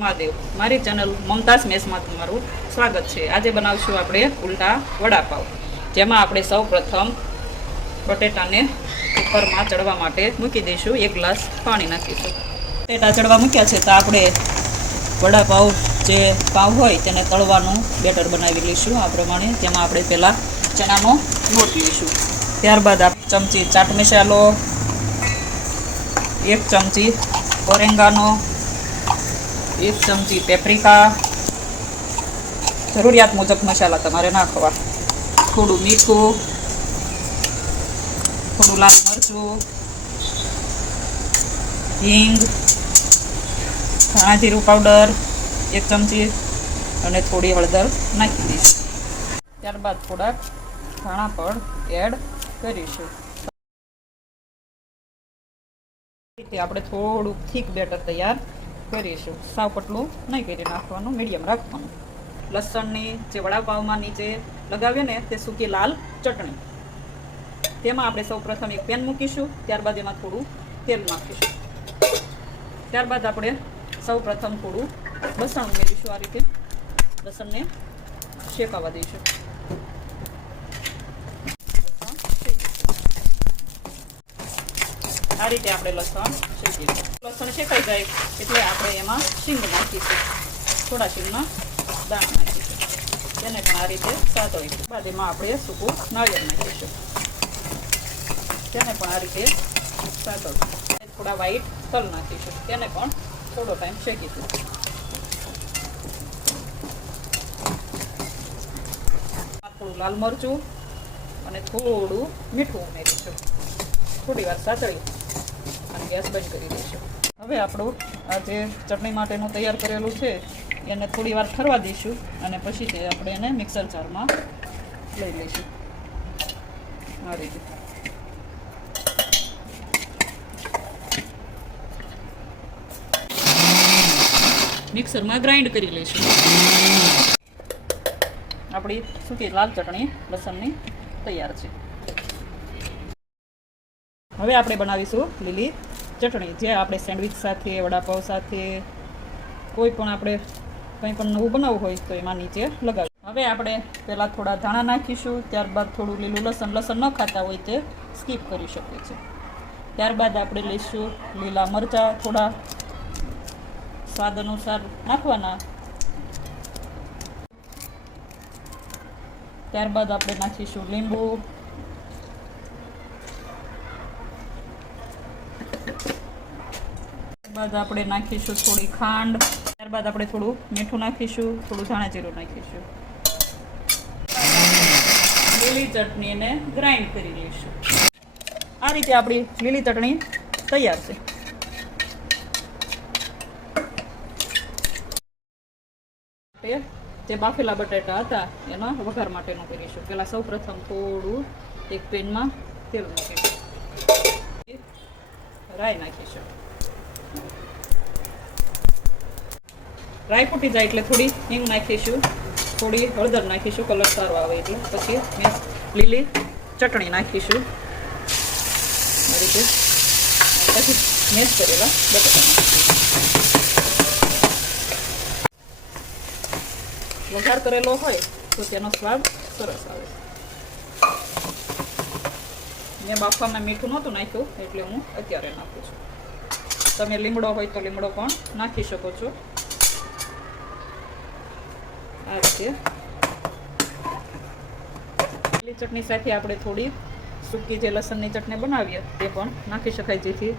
મહાદેવ, મારી ચેનલ મમતાઝ મેસમાં તમારું સ્વાગત છે। આજે બનાવશું આપણે ઉલટા વડાપાવ, જેમાં આપણે સૌ પ્રથમ બટેટાને કુકરમાં ચડવા માટે મૂકી દઈશું। 1 ગ્લાસ પાણી નાખીશું। બટેટા ચડવા મૂક્યા છે તો આપણે વડાપાવ જે પાવ હોય તેને તળવાનું બેટર બનાવી લઈશું। આ પ્રમાણે તેમાં આપણે પહેલાં ચણાનો લોટ લઈશું, ત્યારબાદ ચમચી ચાટ મસાલો, 1 ચમચી ઓરેંગાનો, 1 ચમચી પેપ્રિકા, જરૂરિયાત મુજબ મસાલા તમારે નાખવા, થોડું મીઠું, થોડું લાલ મરચું, હિંગ, ધાણા જીરું પાવડર 1 ચમચી અને થોડી હળદર નાખી દઈશું। ત્યારબાદ થોડાક ધાણા પણ એડ કરીશું। આપણે થોડુંક થીક બેટર તૈયાર કરીશું। સાવ પતલું નહીં કરી નાખવાનું, મીડિયમ રાખવાનું। લસણની જે વડાપાવમાં નીચે લગાવીએ ને તે સૂકી લાલ ચટણી, તેમાં આપણે સૌ પ્રથમ એક પેન મૂકીશું, ત્યારબાદ એમાં થોડું તેલ નાખીશું। ત્યારબાદ આપણે સૌ પ્રથમ થોડું લસણ ઉમેરીશું। આ રીતે લસણને શેકાવા દઈશું। આ રીતે આપણે લસણ શેકીશું। લસણ શેકાઈ જાય એટલે આપણે એમાં શીંગ નાખીશું, થોડા શીંગના દાણા નાખીશું, તેને પણ આ રીતે સાતળીશું। બાદ એમાં આપણે સૂકું નાળિયેર નાખીશું, તેને પણ આ રીતે સાતળીશું। થોડા વ્હાઈટ તલ નાખીશું, તેને પણ થોડો ટાઈમ શેકીશું। થોડું લાલ મરચું અને થોડું મીઠું ઉમેરીશું, થોડી વાર સાતળી અને ગેસ બંધ કરી દઈશું। હવે આપણું આ જે ચટણી માટેનું તૈયાર કરેલું છે એને થોડી વાર ઠરવા દઈશું અને પછી તે આપણે એને મિક્સર જારમાં લઈ લઈશું। આ રીતે મિક્સરમાં ગ્રાઇન્ડ કરી લઈશું। આપણી સૂકી લાલ ચટણી લસણની તૈયાર છે। હવે આપણે બનાવીશું લીલી ચટણી, જે આપણે સેન્ડવિચ સાથે, વડાપાવ સાથે, કોઈ પણ આપણે કંઈ પણ નવું બનાવવું હોય તો એમાં નીચે લગાવીશું। હવે આપણે પહેલાં થોડા ધાણા નાખીશું, ત્યારબાદ થોડું લીલું લસણ ન ખાતા હોય તે સ્કીપ કરી શકીએ છીએ। ત્યારબાદ આપણે લઈશું લીલા મરચાં, થોડા સ્વાદ અનુસાર નાખવાના। ત્યારબાદ આપણે નાખીશું લીંબુ, ત્યારબાદ આપણે નાખીશું થોડી ખાંડ, ત્યારબાદ આપણે થોડું મીઠું નાખીશું, થોડું ધાણા જીરું નાખીશું। લીલી ચટણીને ગ્રાઇન્ડ કરી લઈશું। આ રીતે આપણી લીલી ચટણી તૈયાર છે। જે બાફેલા બટાટા હતા એના વઘાર માટેનું કરીશું। પહેલાં સૌ પ્રથમ થોડું એક પેનમાં તેલ નાખીશું, રાઈ નાખીશું, રાઈ ફૂટી જાય એટલે થોડી હિંગ નાખીશું, થોડી હળદર નાખીશું, કલર સારો આવે એટલે। પછી લીલી ચટણી નાખીશું આ રીતે, પછી મેશ કરેલા બટાટા નાખીશું। વઘાર કરેલો હોય તો તેનો સ્વાદ સરસ આવે। મેં બાફવામાં મીઠું નહોતું નાખ્યું એટલે હું અત્યારે નાખું છું। તમે લીમડો હોય તો લીમડો પણ નાખી શકો છો। આ રીતે લીલી ચટણી સાથે આપણે થોડી સૂકી જે લસણની ચટણી બનાવીએ તે પણ નાખી શકાય, જેથી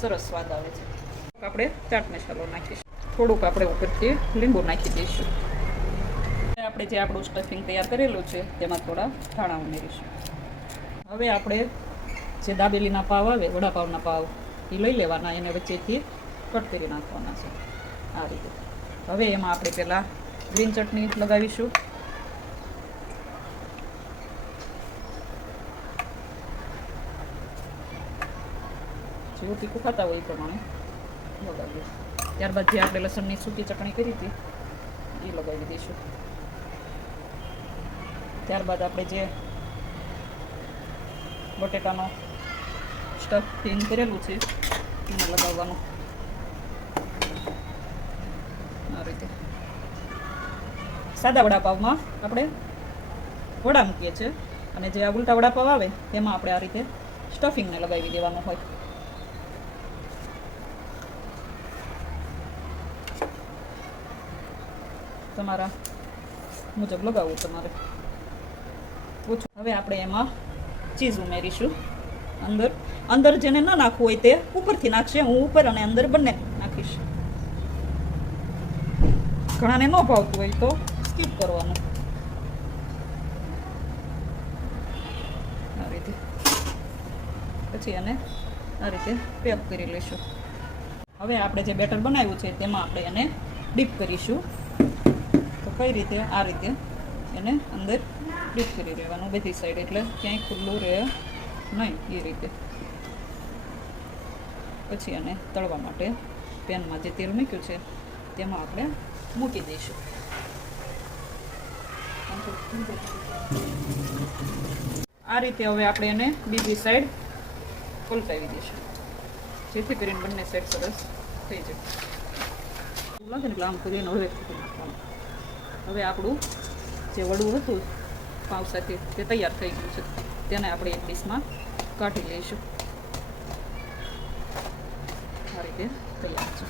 સરસ સ્વાદ આવે છે। આપણે ચાટ મસાલો નાખીશું, થોડુંક આપણે ઉપરથી લીંબુ નાખી દઈશું। આપણે જે આપણું સ્ટફિંગ તૈયાર કરેલું છે તેમાં થોડા ધાણા ઉમેરીશું। હવે આપણે જે દાબેલીના પાવ આવે, વડાપાવના પાવ, એ લઈ લેવાના, એને વચ્ચેથી કટ કરી નાખવાના છે આ રીતે। હવે એમાં આપણે પહેલાં ગ્રીન ચટણી લગાવીશું, જેવું તીખું ખાતા હોય એ પ્રમાણે લગાવીએ। ત્યારબાદ જે આપણે લસણની સૂકી ચટણી કરી હતી એ લગાવી દઈશું। ત્યારબાદ આપણે જે બટેટાનો સ્ટફિંગ કરેલું છે એને લગાવવાનું। આ રીતે સાદા વડાપાવમાં આપણે વડા મૂકીએ છીએ અને જે આ ઉલટા વડાપાવ આવે તેમાં આપણે આ રીતે સ્ટફિંગને લગાવી દેવાનું હોય. તમારા મુજબ લગાવવું તમારે. હવે આપણે એમાં ચીઝ ઉમેરીશું. અંદર જેને ન નાખવું હોય તે ઉપરથી નાખશે. હું ઉપર અને અંદર બંને નાખીશ. ઘણાને ન ભાવતું હોય તો સ્કીપ કરવાનું. આ રીતે પછી એને આ રીતે પેક કરી લઈશું. હવે આપણે જે બેટર બનાવ્યું છે તેમાં આપણે એને ડીપ કરીશું. તો કઈ રીતે? આ રીતે એને અંદર ડીપ કરી દેવાનું બધી સાઈડ, એટલે ક્યાંય ખુલ્લું રહે નહીં એ રીતે. પછી એને તળવા માટે પેનમાં જે તેલ મૂક્યું છે તેમાં આપણે મૂકી દઈશું. આ રીતે હવે આપણે એને બીજી સાઈડ પલટાવી દઈશું, જેથી કરીને બંને સાઈડ સરસ થઈ જાય. લાગે ને એટલે આમ કરીને હવે આપણું જે વડું હતું પાવ સાથે તે તૈયાર થઈ ગયું છે. તેને આપણે એક ડીશમાં કાઢી લઈશું. આ રીતે તૈયાર છે.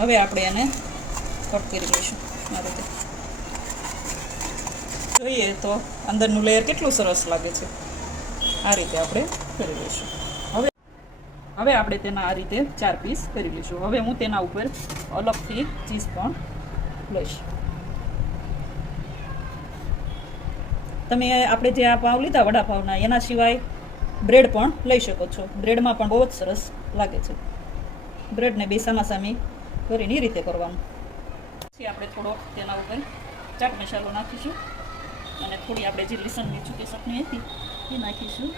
હવે આપણે એને કટ કરી લઈશું. આ રીતે જોઈએ તો અંદરનું લેયર કેટલું સરસ લાગે છે. આ રીતે આપણે કરી લઈશું. હવે આપણે તેના આ રીતે 4 પીસ કરી લઈશું. હવે હું તેના ઉપર અલગથી ચીઝ પણ લઈશ. તમે આપણે જે આ પાવ લીધા વડાપાવના એના સિવાય બ્રેડ પણ લઈ શકો છો. બ્રેડમાં પણ બહુ જ સરસ લાગે છે. બ્રેડને બે સામાસામી કરીને એ રીતે કરવાનું. પછી આપણે થોડો તેના ઉપર ચાટ મસાલો નાખીશું અને થોડી આપણે જે લસણની છૂટી ચટણી હતી એ નાખીશું.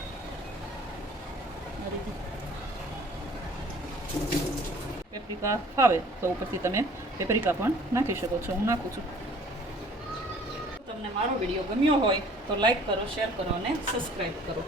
આ રીતે પેપ્રિકા ફાવે તો ઉપરથી તમે પેપ્રિકા પણ નાખી શકો છો. હું નાખું છું. તમને મારો વિડીયો ગમ્યો હોય તો લાઈક કરો, શેર કરો અને સબસ્ક્રાઈબ કરો.